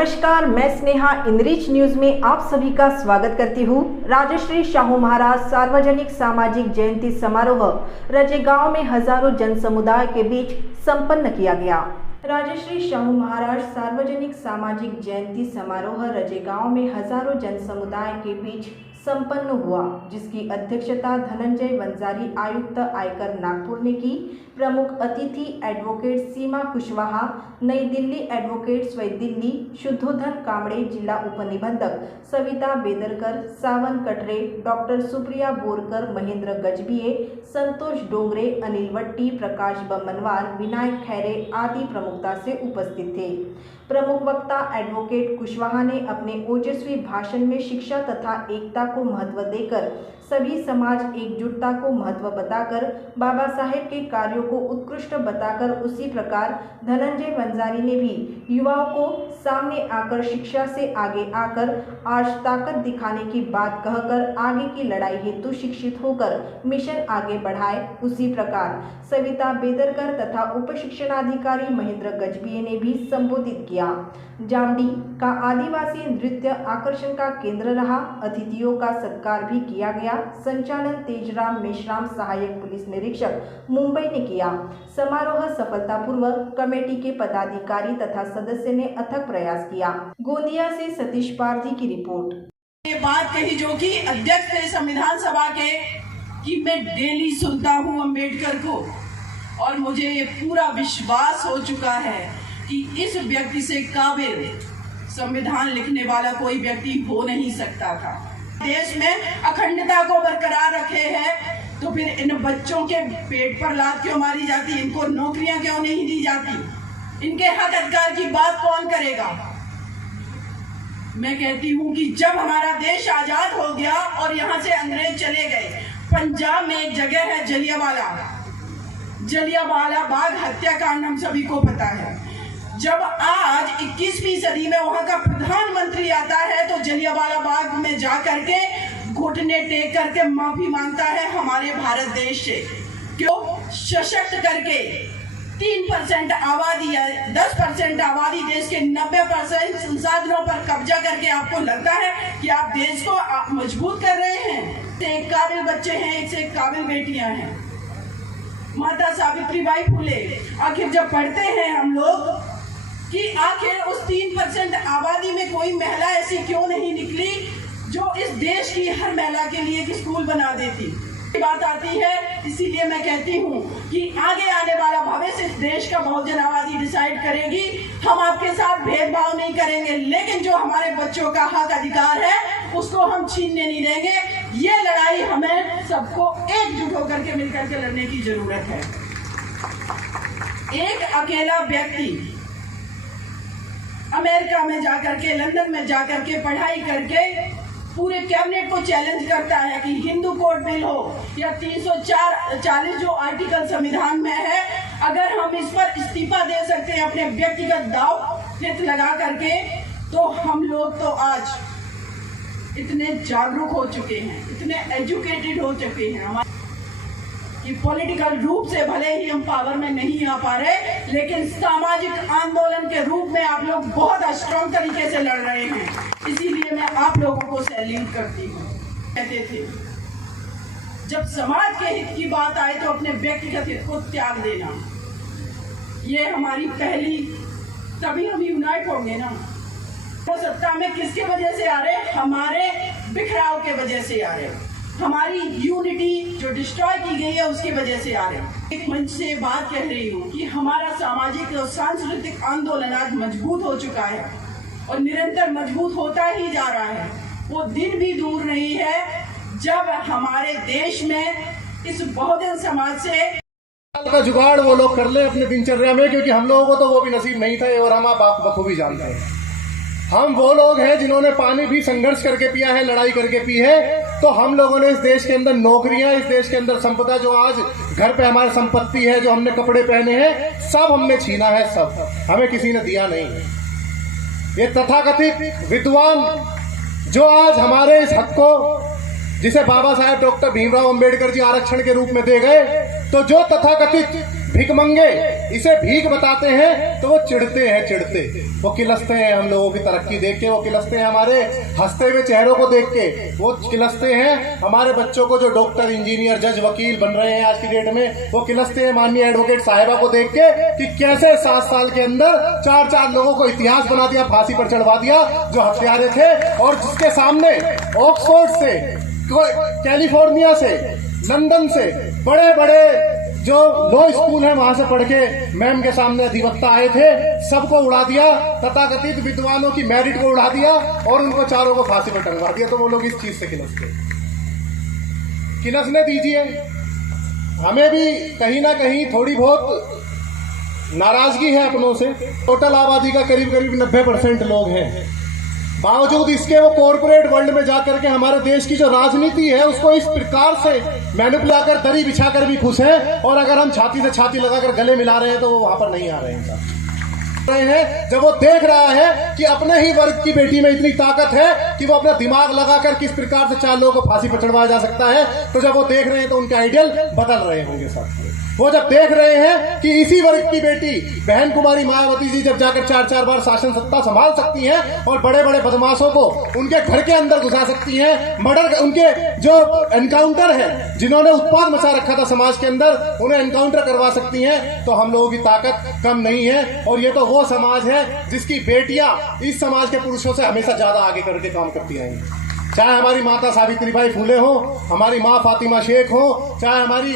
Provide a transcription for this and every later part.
नमस्कार, मैं Sneha enrich news में आप सभी का स्वागत करती हूँ। राजश्री शाहू महाराज सार्वजनिक सामाजिक जयंती समारोह रजेगांव में हजारों जन समुदाय के बीच संपन्न किया गया। राजश्री शाहू महाराज सार्वजनिक सामाजिक जयंती समारोह रजेगांव में हजारों जन समुदाय के बीच संपन्न हुआ, जिसकी अध्यक्षता धनंजय वंजारी आयुक्त आयकर नागपुर ने की। प्रमुख अतिथि एडवोकेट सीमा कुशवाहा, नई दिल्ली एडवोकेट स्वयं दिल्ली, शुद्धोधन कामड़े जिला उपनिबंधक, सविता बेदरकर, सावन कटरे, डॉक्टर सुप्रिया बोरकर, महेंद्र गजबिये, संतोष डोंगरे, अनिल वट्टी, प्रकाश बमनवार, विनायक खैरे आदि प्रमुखता से उपस्थित थे। प्रमुख वक्ता एडवोकेट कुशवाहा ने अपने ओजस्वी भाषण में शिक्षा तथा एकता को महत्व देकर सभी समाज एकजुटता को महत्व बताकर बाबा साहेब के कार्यों को उत्कृष्ट बताकर, उसी प्रकार धनंजय वंजारी ने भी युवाओं को सामने आकर शिक्षा से आगे आकर आज ताकत दिखाने की बात कहकर आगे की लड़ाई हेतु शिक्षित होकर मिशन आगे बढ़ाए। उसी प्रकार सविता बेदरकर तथा उप शिक्षणाधिकारी महेंद्र गजबिये ने भी संबोधित किया। जामडी का आदिवासी नृत्य आकर्षण का केंद्र रहा। अतिथियों का सत्कार भी किया गया। संचालन तेजराम मेश्राम, सहायक पुलिस निरीक्षक, मुंबई ने किया। समारोह सफलतापूर्वक कमेटी के पदाधिकारी तथा सदस्य ने अथक प्रयास किया। गोंदिया से सतीश पारधी की रिपोर्ट। ये बात कही जो कि अध्यक्ष थे संविधान सभा के कि मैं डेली सुनता हूँ अम्बेडकर को, और मुझे ये पूरा विश्वास हो चुका है कि इस व्यक्ति से काबिल संविधान लिखने वाला कोई व्यक्ति हो नहीं सकता था। देश में अखंडता को बरकरार रखे हैं, तो फिर इन बच्चों के पेट पर लात क्यों मारी जाती, इनको नौकरियां क्यों नहीं दी जाती, इनके हक अधिकार की बात कौन करेगा। मैं कहती हूँ कि जब हमारा देश आजाद हो गया और यहाँ से अंग्रेज चले गए, पंजाब में एक जगह है जलियांवाला बाग हत्याकांड, हम सभी को पता है। जब आज 21वीं सदी में वहां का प्रधानमंत्री आता है तो जलियांवाला बाग में जा करके घुटने टेक करके माफी मांगता है हमारे भारत देश से। क्यों? सशक्त करके 3% आबादी या 10% आबादी देश के 90% संसाधनों पर कब्जा करके आपको लगता है कि आप देश को मजबूत कर रहे हैं। एक काबिल बच्चे हैं, एक से एक काबिल बेटियां हैं। माता सावित्रीबाई फुले, आखिर जब पढ़ते हैं हम लोग कि आखिर उस 3% आबादी में कोई महिला ऐसी क्यों नहीं निकली जो इस देश की हर महिला के लिए एक स्कूल बना देती। बात आती है, इसीलिए मैं कहती हूँ कि आगे आने वाला भविष्य इस देश का बहुजन आबादी डिसाइड करेगी। हम आपके साथ भेदभाव नहीं करेंगे, लेकिन जो हमारे बच्चों का हक अधिकार है उसको हम छीनने नहीं देंगे। ये लड़ाई हमें सबको एकजुट होकर के मिलकर के लड़ने की जरूरत है। एक अकेला व्यक्ति अमेरिका में जाकर के, लंदन में जाकर के पढ़ाई करके पूरे कैबिनेट को चैलेंज करता है कि हिंदू कोड बिल हो या 340 जो आर्टिकल संविधान में है, अगर हम इस पर इस्तीफा दे सकते हैं अपने व्यक्तिगत दाव हित लगा करके, तो हम लोग तो आज इतने जागरूक हो चुके हैं, इतने एजुकेटेड हो चुके हैं कि पॉलिटिकल रूप से भले ही हम पावर में नहीं आ पा रहे, लेकिन सामाजिक आंदोलन के रूप में आप लोग बहुत स्ट्रॉन्ग तरीके से लड़ रहे हैं। इसीलिए मैं आप लोगों को सैल्यूट करती हूँ। कहते थे जब समाज के हित की बात आए तो अपने व्यक्तिगत हित को त्याग देना, ये हमारी पहली, तभी हम यूनाइट होंगे ना। तो सत्ता में किसके वजह से आ रहे? हमारे बिखराव के वजह से आ रहे, हमारी यूनिटी जो डिस्ट्रॉय की गई है उसकी वजह से आ रहे हैं। एक मंच से बात कह रही हूँ कि हमारा सामाजिक और सांस्कृतिक आंदोलन आज मजबूत हो चुका है और निरंतर मजबूत होता ही जा रहा है। वो दिन भी दूर नहीं है जब हमारे देश में इस बहुजन समाज से का जुगाड़ वो लोग कर ले अपने दिनचर्या में, क्योंकि हम लोगों को तो वो भी नसीब नहीं था और हम आप बखूबी जानते हैं। हम वो लोग हैं जिन्होंने पानी भी संघर्ष करके पिया है, लड़ाई करके पी है। तो हम लोगों ने इस देश के अंदर नौकरियां, इस देश के अंदर संपदा, जो आज घर पे हमारी संपत्ति है, जो हमने कपड़े पहने हैं, सब हमने छीना है, सब हमें किसी ने दिया नहीं। ये तथाकथित विद्वान जो आज हमारे इस हक को, जिसे बाबा साहेब डॉक्टर भीमराव अंबेडकर जी आरक्षण के रूप में दे गए, तो जो तथाकथित भिखमंगे इसे भीख बताते हैं तो वो चिढ़ते, वो किलसते हैं हम लोगों की तरक्की देख के, वो किलसते हैं हमारे हंसते हुए चेहरों को देख के, वो किलसते हैं हमारे बच्चों को जो डॉक्टर, इंजीनियर, जज, वकील बन रहे हैं आज की डेट में, वो किलसते हैं माननीय एडवोकेट साहिबा को देख के कि कैसे 7 साल के अंदर 4 लोगों को इतिहास बना दिया, फांसी पर चढ़वा दिया जो हत्यारे थे, और जिसके सामने ऑक्सफोर्ड से, कैलिफोर्निया से, लंदन से बड़े बड़े जो लॉ स्कूल है वहां से पढ़ के मैम के सामने अधिवक्ता आए थे, सबको उड़ा दिया, तथाकथित विद्वानों की मेरिट को उड़ा दिया और उनको चारों को फांसी पर टंगवा दिया। तो वो लोग इस चीज से किलसने दीजिए। हमें भी कहीं ना कहीं थोड़ी बहुत नाराजगी है अपनों से। टोटल आबादी का करीब 90% लोग हैं, बावजूद इसके वो कॉर्पोरेट वर्ल्ड में जाकर के हमारे देश की जो राजनीति है उसको इस प्रकार से मैनिपुलेट कर, दरी बिछाकर भी खुश हैं, और अगर हम छाती से छाती लगाकर गले मिला रहे हैं तो वो वहां पर नहीं आ रहे हैं। जब वो देख रहा है कि अपने ही वर्ग की बेटी में इतनी ताकत है कि वो अपना दिमाग लगाकर किस प्रकार से 4 लोगों को फांसी पर चढ़वाया जा सकता है, तो जब वो देख रहे हैं तो उनके आइडियल बदल रहे होंगे साथियों। वो जब देख रहे हैं कि इसी वर्ग की बेटी बहन कुमारी मायावती जी जब जाकर 4 बार शासन सत्ता संभाल सकती हैं और बड़े बड़े बदमाशों को उनके घर के अंदर घुसा सकती हैं, मर्डर, उनके जो एनकाउंटर है, जिन्होंने उत्पाद मचा रखा था समाज के अंदर, उन्हें एनकाउंटर करवा सकती हैं, तो हम लोगों की ताकत कम नहीं है। और ये तो वो समाज है जिसकी बेटियां इस समाज के पुरुषों से हमेशा ज्यादा आगे करके काम करती आएंगी। चाहे हमारी माता सावित्रीबाई फूले हो, हमारी माँ फातिमा शेख हो, चाहे हमारी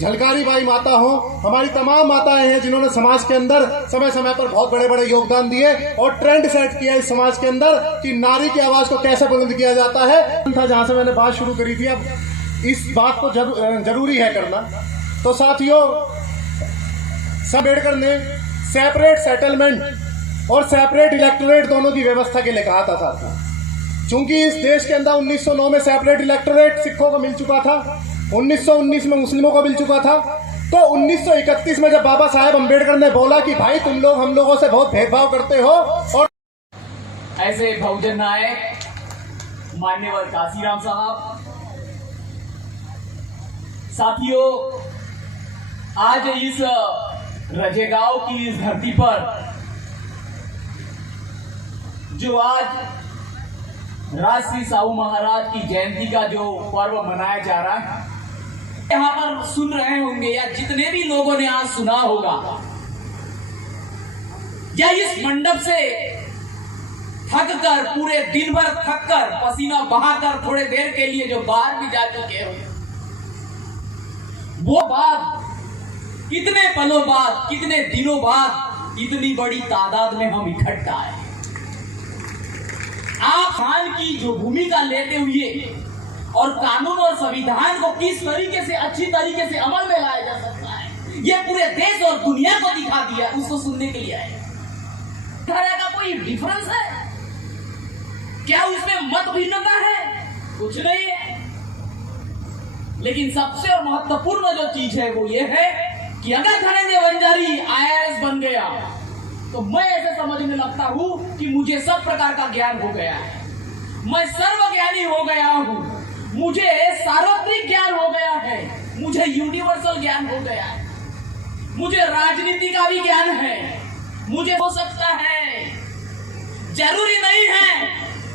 झलकारी बाई माता हो, हमारी तमाम माताएं हैं जिन्होंने समाज के अंदर समय समय पर बहुत बड़े बड़े योगदान दिए और ट्रेंड सेट किया इस समाज के अंदर कि नारी की आवाज को कैसे बुलंद किया जाता है। था जहां से मैंने बात शुरू करी थी, अब इस बात को जरूरी है करना। तो साथियों, अम्बेडकर ने सेपरेट सेटलमेंट और सेपरेट इलेक्टोरेट दोनों की व्यवस्था के लिए कहा था साथियों। चूंकि इस देश के अंदर 1909 में सेपरेट इलेक्टोरेट सिखों को मिल चुका था, 1919 में मुस्लिमों को मिल चुका था, तो 1931 में जब बाबा साहेब अम्बेडकर ने बोला कि भाई तुम लोग हम लोगों से बहुत भेदभाव करते हो, और ऐसे बहुजन नायक मान्यवर काशीराम साहब, साथियों, आज इस रजेगांव की इस धरती पर जो आज राजश्री साहू महाराज की जयंती का जो पर्व मनाया जा रहा है, यहाँ पर सुन रहे होंगे या जितने भी लोगों ने आज सुना होगा या इस मंडप से थक कर, पूरे दिन भर थक कर, पसीना बहाकर थोड़े देर के लिए जो बाहर भी जा चुके हो, वो बात कितने पलों बाद, कितने दिनों बाद इतनी बड़ी तादाद में हम इकट्ठा आए। आप खान की जो भूमिका लेते हुए और कानून और संविधान को किस तरीके से अच्छी तरीके से अमल में लाया जा सकता है, यह पूरे देश और दुनिया को दिखा दिया, उसको सुनने के लिए आए। तरह का कोई डिफरेंस है क्या? उसमें मत भिन्नता है? कुछ नहीं है। लेकिन सबसे और महत्वपूर्ण जो चीज है वो ये है कि अगर धनंजय वंजारी IAS बन गया तो मैं ऐसे समझने लगता हूं कि मुझे सब प्रकार का ज्ञान हो गया है, मैं सर्वज्ञानी हो गया हूं, मुझे सार्वत्रिक ज्ञान हो गया है, मुझे यूनिवर्सल ज्ञान हो गया है, मुझे राजनीति का भी ज्ञान है, मुझे हो सकता है। जरूरी नहीं है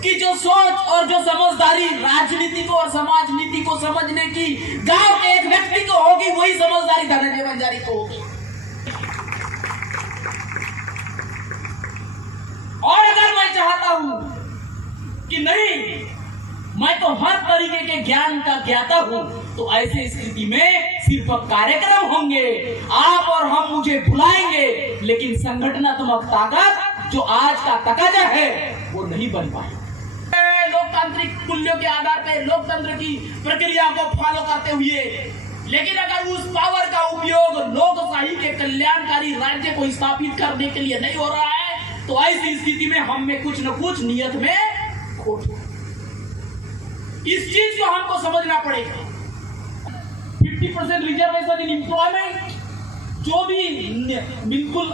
कि जो सोच और जो समझदारी राजनीति को और समाज नीति को समझने की गांव के एक व्यक्ति को होगी, वही समझदारी धनंजय वंजारी को होगी। और अगर मैं चाहता हूं कि नहीं, मैं तो हर तरीके के ज्ञान का ज्ञाता हूं, तो ऐसे स्थिति में सिर्फ कार्यक्रम होंगे, आप और हम मुझे बुलाएंगे, लेकिन संगठनात्मक ताकत जो आज का तकाजा है वो नहीं बन पाई। लोकतांत्रिक मूल्यों के आधार पर लोकतंत्र की प्रक्रिया को फॉलो करते हुए, लेकिन अगर उस पावर का उपयोग लोकशाही के कल्याणकारी राज्य को स्थापित करने के लिए नहीं हो रहा है, तो ऐसी स्थिति में हम में कुछ न कुछ नियत में खोट। इस चीज को हमको समझना पड़ेगा। 50% रिजर्वेशन इन एम्प्लॉयमेंट, जो भी बिल्कुल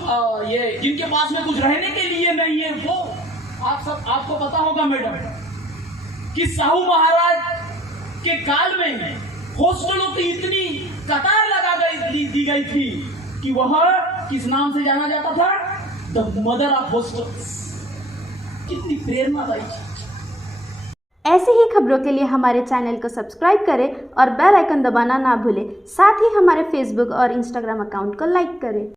ये जिनके पास में कुछ रहने के लिए नहीं है, वो आपको पता होगा मैडम कि साहू महाराज के काल में हॉस्टलों की इतनी कतार लगा दी गई थी कि वह किस नाम से जाना जाता था? The mother of hostels. कितनी प्रेरणादायी चीज। ऐसी ही खबरों के लिए हमारे चैनल को सब्सक्राइब करें और बेल आइकन दबाना ना भूलें। साथ ही हमारे फेसबुक और इंस्टाग्राम अकाउंट को लाइक करें।